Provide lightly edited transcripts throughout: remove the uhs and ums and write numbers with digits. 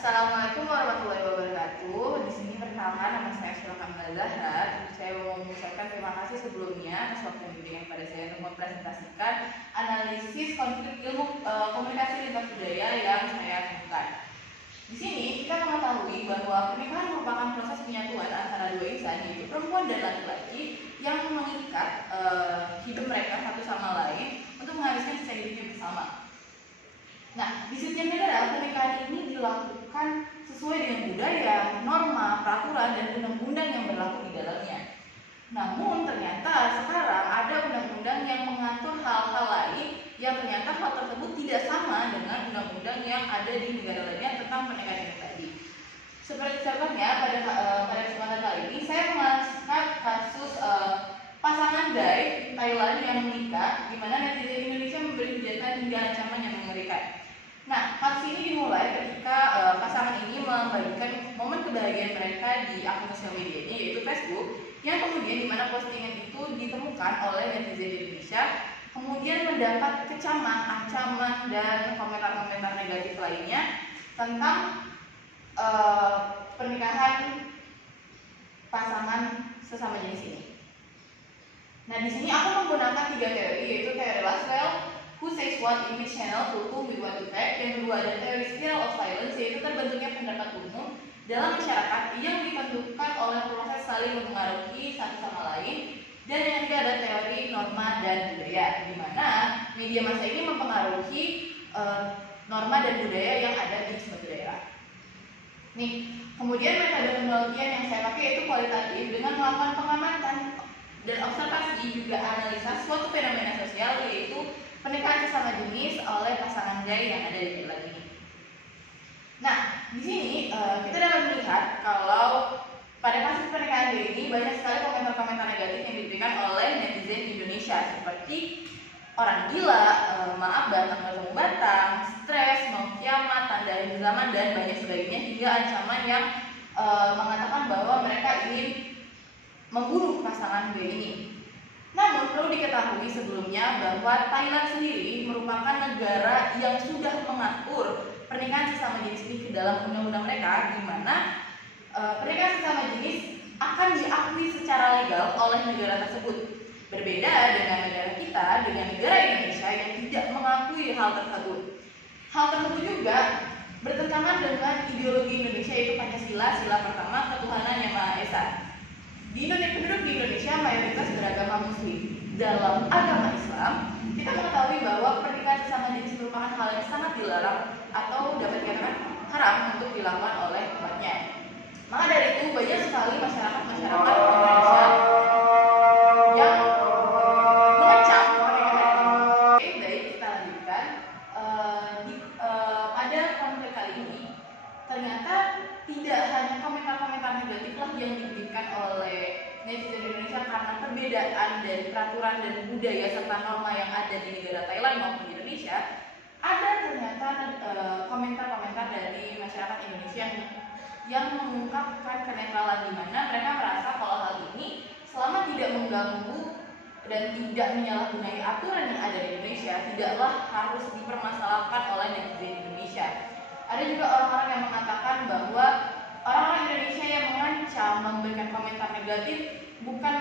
Assalamualaikum warahmatullahi wabarakatuh. Di sini perkenalkan, nama saya Sheila Kamila Zahra. Saya mau mengucapkan terima kasih sebelumnya atas waktu yang diberikan kepada saya untuk mempresentasikan analisis konflik ilmu komunikasi lintas budaya yang saya temukan. Di sini kita mengetahui bahwa pernikahan merupakan proses penyatuan antara dua insan, yaitu perempuan dan laki-laki, yang mengikat hidup mereka satu sama lain untuk menghabiskan sisa hidupnya bersama. Nah, di setiap negara pernikahan ini dilakukan sesuai dengan budaya, norma, peraturan, dan undang-undang yang berlaku di dalamnya. Namun ternyata sekarang ada undang-undang yang mengatur hal-hal lain yang ternyata hal tersebut tidak sama dengan undang-undang yang ada di negara lainnya tentang pernikahan ini tadi. Seperti contohnya pada kesempatan kali ini saya mengangkat kasus pasangan Dai Thailand yang menikah, di mana netizen Indonesia memberi hujatan hingga ancaman yang mengerikan. Nah, kasus ini dimulai ketika pasangan ini membagikan momen kebahagiaan mereka di akun sosial medianya, yaitu Facebook, yang kemudian di mana postingan itu ditemukan oleh netizen Indonesia, kemudian mendapat kecaman, ancaman, dan komentar-komentar negatif lainnya tentang pernikahan pasangan sesama jenis ini. Nah, di sini aku menggunakan 3 teori, yaitu teori Laswell, who says what in which channel, to whom with what effect. Yang kedua ada teori spiral of silence, yaitu terbentuknya pendapat umum dalam masyarakat yang ditentukan oleh proses saling mempengaruhi satu sama lain. Dan yang ketiga ada teori norma dan budaya, di mana media massa ini mempengaruhi norma dan budaya yang ada di suatu daerah. Nih, kemudian metode penelitian yang saya pakai yaitu kualitatif dengan melakukan pengamatan dan observasi juga analisa suatu fenomena sosial, yaitu pernikahan sesama jenis oleh pasangan gay yang ada di Thailand ini. Nah, di sini kita dapat melihat kalau pada kasus pernikahan gay ini banyak sekali komentar-komentar negatif yang diberikan oleh netizen Indonesia, seperti orang gila, maaf datang ketemu batang, stres, mau kiamat, tanda akhir zaman, dan banyak sebagainya, hingga ancaman yang mengatakan bahwa mereka ingin membunuh pasangan gay ini. Namun perlu diketahui sebelumnya bahwa Thailand sendiri merupakan negara yang sudah mengatur pernikahan sesama jenis ini ke dalam undang-undang mereka, di mana pernikahan sesama jenis akan diakui secara legal oleh negara tersebut. Berbeda dengan negara kita, dengan negara Indonesia yang tidak mengakui hal tersebut. Hal tersebut juga bertentangan dengan ideologi Indonesia, yaitu Pancasila, sila pertama, ketuhanan yang Maha Esa. Penduduk di Indonesia mayoritas beragama Muslim. Dalam agama Islam, kita mengetahui bahwa pernikahan sesama jenis merupakan hal yang sangat dilarang atau dapat dikatakan haram untuk dilakukan oleh umatnya. Maka dari itu banyak sekali masyarakat Indonesia yang mengecam pernikahan ini. Baik, kita lanjutkan. Pada konflik kali ini, ternyata tidak hanya komentar-komentar negatif lah yang diberikan oleh netizen Indonesia karena perbedaan dari peraturan dan budaya serta norma yang ada di negara Thailand maupun di Indonesia. Ada ternyata komentar-komentar dari masyarakat Indonesia yang mengungkapkan kenetralan, di mana mereka merasa kalau hal ini selama tidak mengganggu dan tidak menyalahgunai aturan yang ada di Indonesia, tidaklah harus dipermasalahkan oleh netizen Indonesia. Ada juga orang-orang yang mengatakan bahwa orang-orang Indonesia yang mengancam memberikan komentar negatif bukan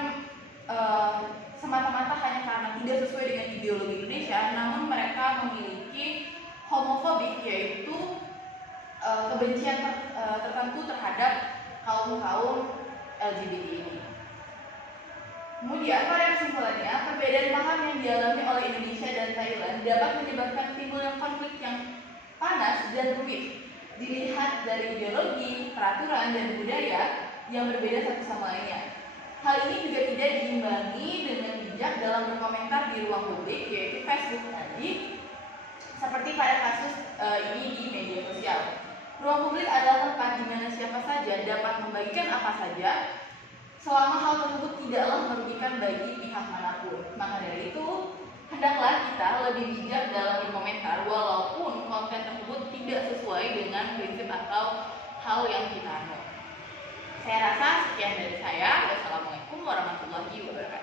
semata-mata hanya karena tidak sesuai dengan ideologi Indonesia, namun mereka memiliki homofobik, yaitu kebencian tertentu terhadap kaum-kaum LGBT ini. Kemudian pada kesimpulannya, perbedaan paham yang dialami oleh Indonesia dan Thailand dapat menyebabkan timbulnya konflik yang panas dan rumit, dilihat dari ideologi, peraturan, dan budaya yang berbeda satu sama lainnya. Hal ini juga tidak diimbangi dengan bijak dalam berkomentar di ruang publik, yaitu Facebook tadi, seperti pada kasus ini di media sosial. Ruang publik adalah tempat di mana siapa saja dapat membagikan apa saja, selama hal tersebut tidaklah merugikan bagi pihak manapun. Maka dari itu, hendaklah kita lebih bijak dalam berkomentar walaupun konten tersebut tidak sesuai dengan prinsip atau hal yang kita anut. Saya rasa sekian dari saya. Wassalamualaikum warahmatullahi wabarakatuh.